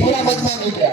पूरा मजमा नहीं क्या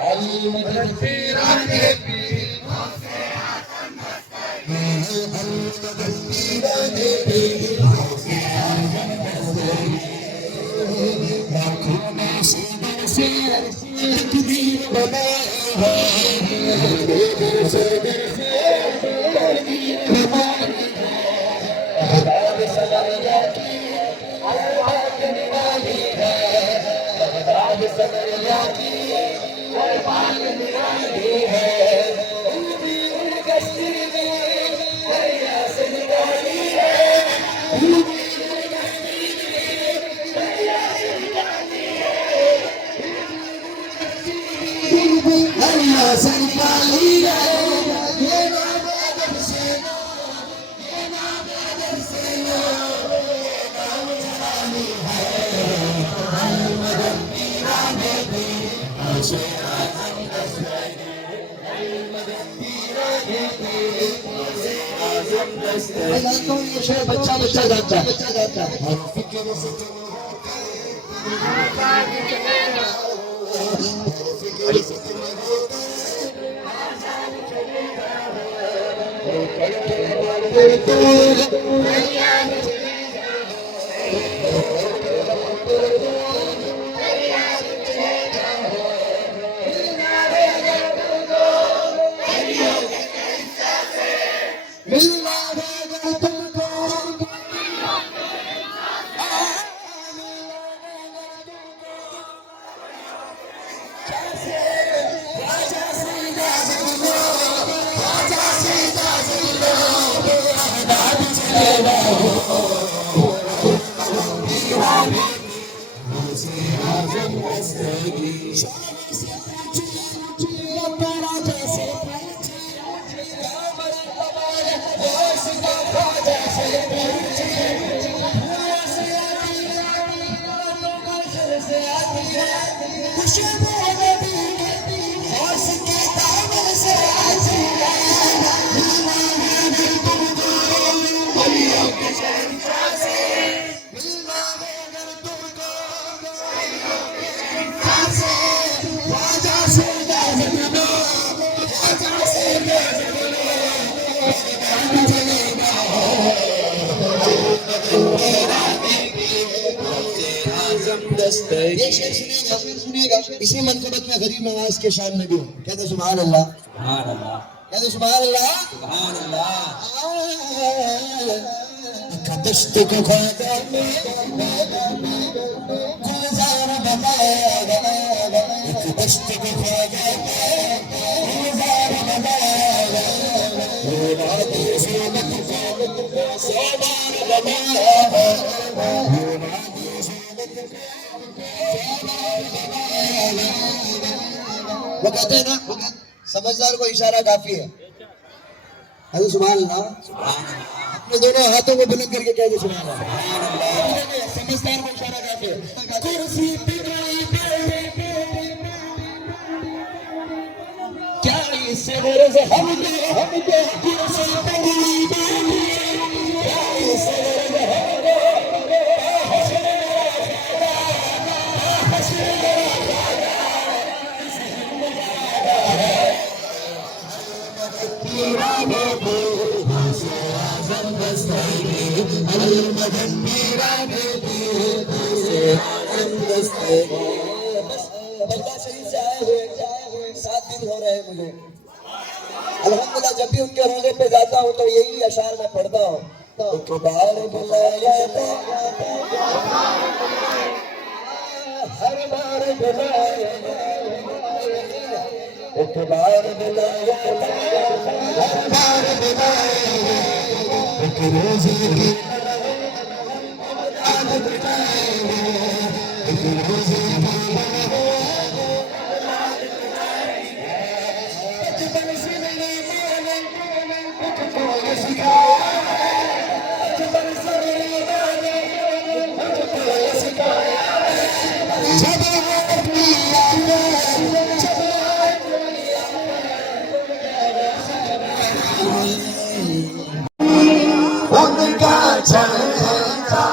बच्चा बच्चा जाता ये शेर सुनिएगा इसी मनकबत में गरीब नवाज के शान में भी हूँ। कहते सुभान अल्लाह, कहते सुभान अल्लाह। कदश्त को ख्वाजा में गुलजार बनाया, कदश्त को ख्वाजा में गुलजार बनाया, औलाद ज़िनत को सोबार बनाया, वो कहते हैं ना समझदार को इशारा काफी है। अरे सुभान अल्लाह, अपने दोनों हाथों को बुलंद करके कह दे सुभान अल्लाह। समझदार को इशारा काफी है। कुर्सी पे क्या इससे मेरे से हम कुर्सी पे क्या इससे मेरे बगदाद शरीफ से आए हुए 7 दिन हो रहे हैं मुझे। अल्हम्दुलिल्लाह जब भी उनके रोजे पे जाता हूँ तो यही अशार में पढ़ता हूँ। एक बार बुलाया था, हर बार बुलाया, एक बार बुलाया था, हर बार बुलाया, एक रोज की आदत है, एक रोज बचपन से मैंने मुझको सिखाया, बचपन से मैंने मुझको सिखाया, जब अपनी उनका चलता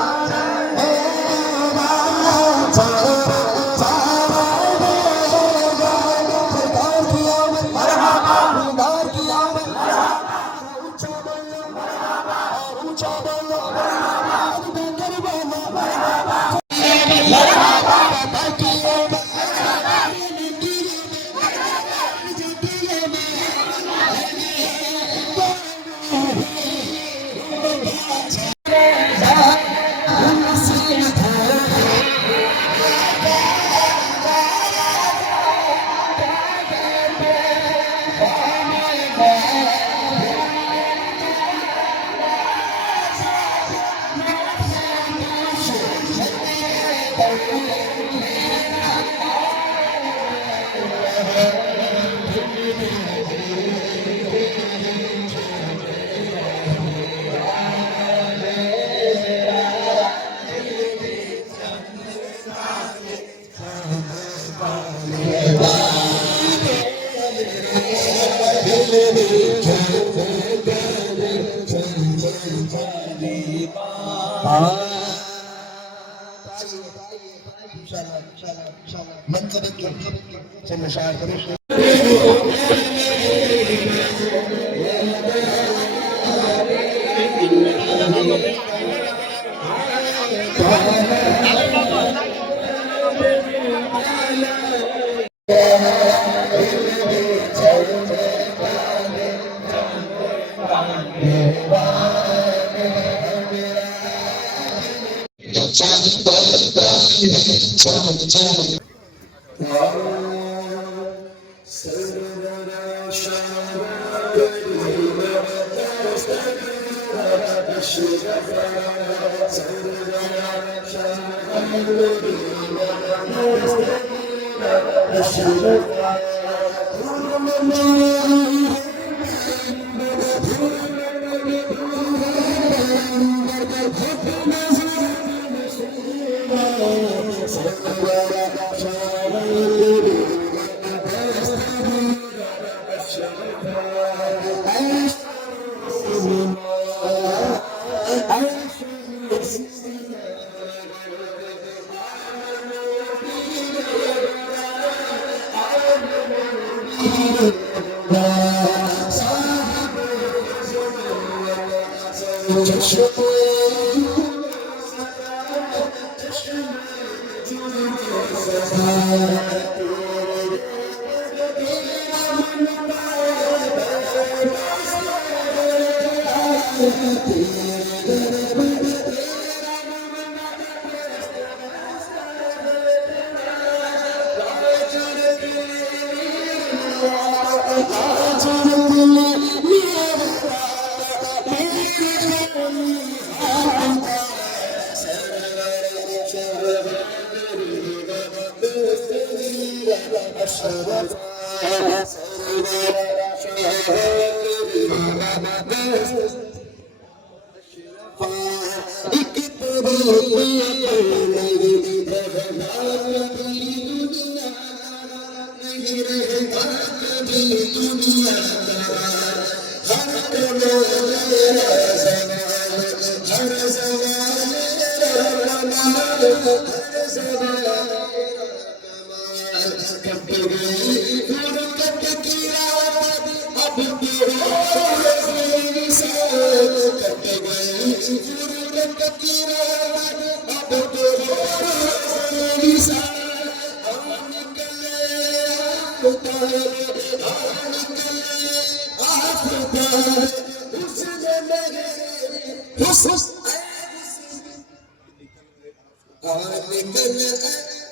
हाँ निकल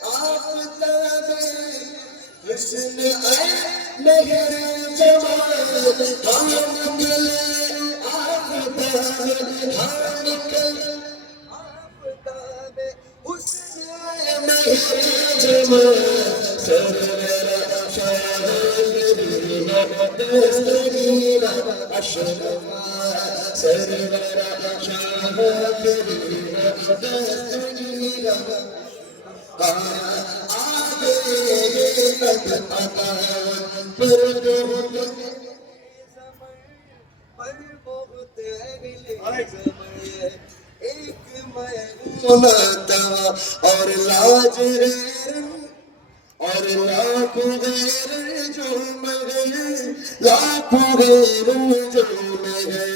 आफताबे हुस्न आए नगर जमाल हाँ निकल आफताबे हाँ निकल आफताबे हुस्न नगर जमाल सरवरा शाह मदीना दस्तगीरा अशरफा सरवरा शाह मदीना दस्तगीरा आगे तक आता पर बहुत एक मैं और लाज और लाखों गैर जो मगे लाखों गैर जो मगे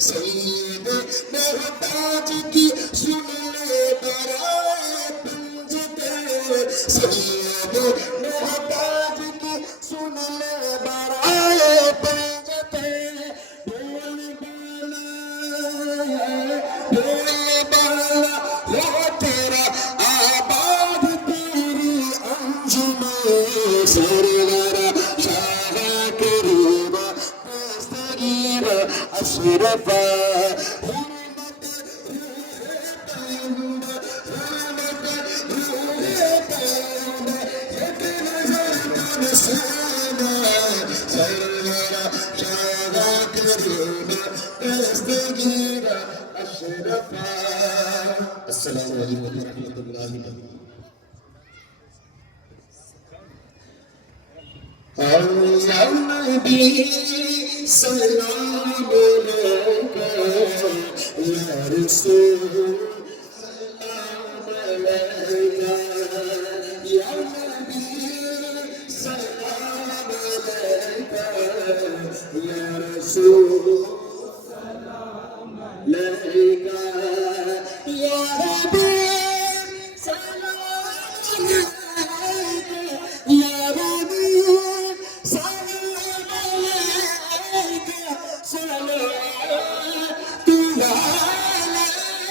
सईद मोहताज की सुन ले बराए पंजते सईद मोहताज की सुन ले बराए पंजते बोल बाला हो तेरा आबाद तेरी सरवरा शाह करीमा दस्तगीरा अशरफा हुर्मत रूह पैगंबर एक नजर नसीबा सरवरा शाह करीमा दस्तगीरा अशरफा। अस्सलामु अलैकुम व रहमतुल्लाहि व बरकातहू। या नबी सलाम अलैका या रसूल सलाम अलैका या नबी सलाम अलैका या रसूल सलाम अलैका या नबी सलाम अलैका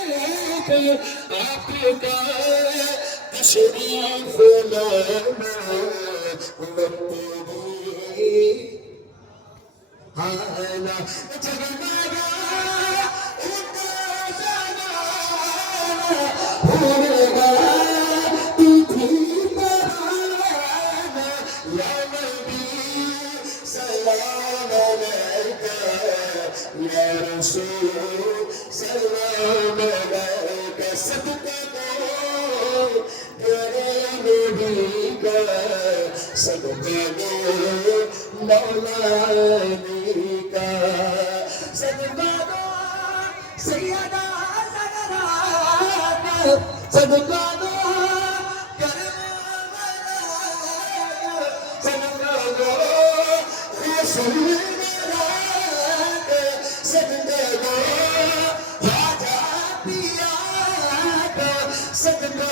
या नबी आपका तशरीफ लाना वक्ती हाना जगमगा उनका जमाना होगा तुझी बहाना या नबी सलाम अलैका या रसूल सलाम अलैका सदका दो तेरे नबी का सदका दो मौला अली का सदका दो सैयदा ज़हरा का सदका दो करबला सदका दो रसूल सदका दो राजा पिया का सदका